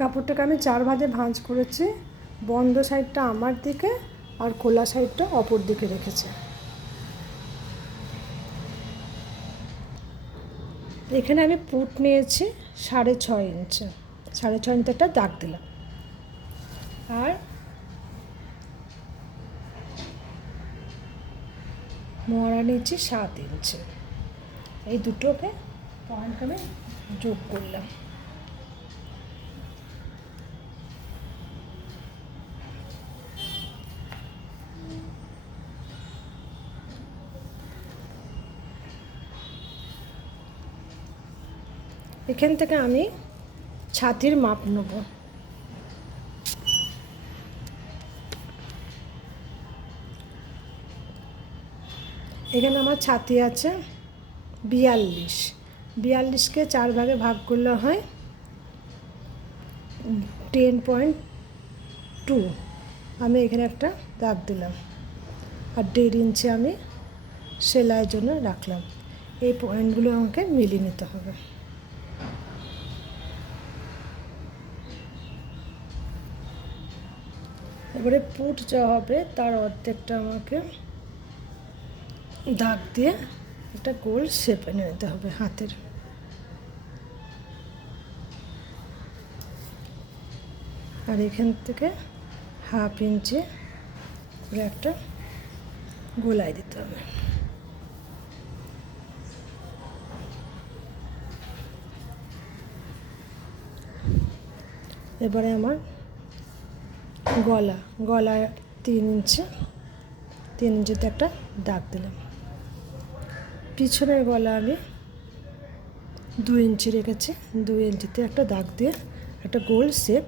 কাপড়টাকে আমি 4 ভাঁজে ভাঁজ করেছি। বন্ধ সাইডটা আমার দিকে আর খোলা সাইডটা অপর দিকে রেখেছি। এখানে আমি পুট নিয়েছি 6.5 ইঞ্চি, 6.5 ইঞ্চি একটা দাগ দিলাম। আর মহড়া নিয়েছি 7 ইঞ্চি। এই দুটোকে পয়েন্ট আমি যোগ করলাম। এখান থেকে আমি ছাতির মাপ নেব। এখানে আমার ছাতি আছে 42। 42কে 4 ভাগে ভাগ করলে হয় 10.2। আমি এখানে একটা দাগ দিলাম। আর 1.5 ইঞ্চি আমি সেলাইয়ের জন্য রাখলাম। এই পয়েন্টগুলো আমাকে মিলিয়ে নিতে হবে। এবারে পুট যা হবে তার অর্ধেকটা আমাকে দাগ দিয়ে একটা গোল শেপ এনে নিতে হবে হাতের। আর এখান থেকে 1/2 ইঞ্চি করে একটা গোলাই দিতে হবে। এবারে আমার গলায় 3 ইঞ্চি, 3 ইঞ্চিতে একটা দাগ দিলাম। পিছনের গলা আমি 2 ইঞ্চি রেখেছি, 2 ইঞ্চিতে একটা দাগ দিয়ে একটা গোল শেপ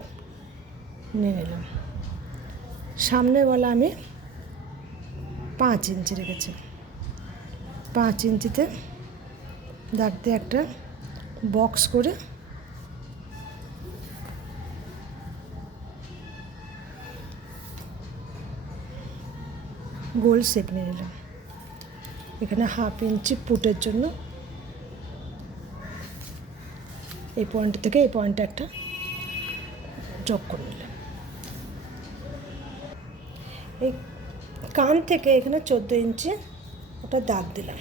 নিয়ে নিলাম। সামনের গলা আমি 5 ইঞ্চি রেখেছি, 5 ইঞ্চিতে দাগ দিয়ে একটা বক্স করে গোল শেপ নিয়ে নিলাম। এখানে 1/2 ইঞ্চি পুটের জন্য এই পয়েন্ট থেকে এই পয়েন্টে একটা যোগ করে নিলাম। এই কান থেকে এখানে 14 ইঞ্চি ওটা দাগ দিলাম।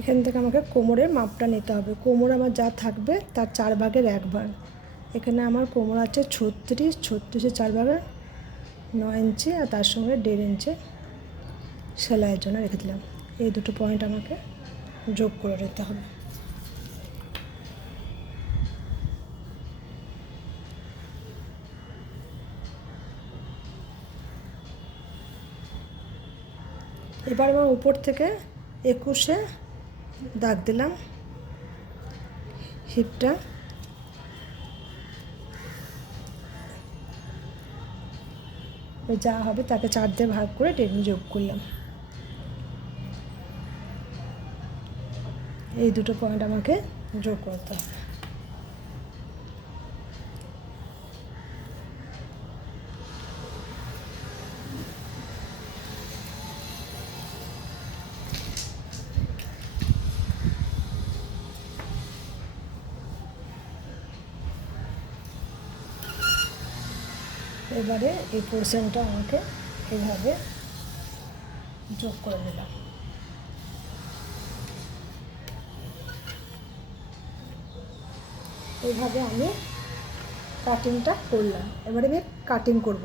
এখান থেকে আমাকে কোমরের মাপটা নিতে হবে। কোমর আমার যা থাকবে তার 4 ভাগের 1 ভাগ। এখানে আমার কোমর আছে 36, 36-এর 4 ভাগে 9 ইঞ্চি, আর তার সঙ্গে 1.5 ইঞ্চি সেলাইয়ের জন্য রেখে দিলাম। এই দুটো পয়েন্ট আমাকে যোগ করে নিতে হবে। এবার আমার উপর থেকে 21-এ দাগ দিলাম। হিপটা যা হবে তাকে 4 দিয়ে ভাগ করে 1.5 যোগ করলাম। এই দুটো পয়েন্ট আমাকে যোগ করতে হবে। এবারে এই পোর্শনটা আমাকে এভাবে যোগ করে দিলাম। এইভাবে আমি কাটিংটা করলাম। এবারে আমি কাটিং করব।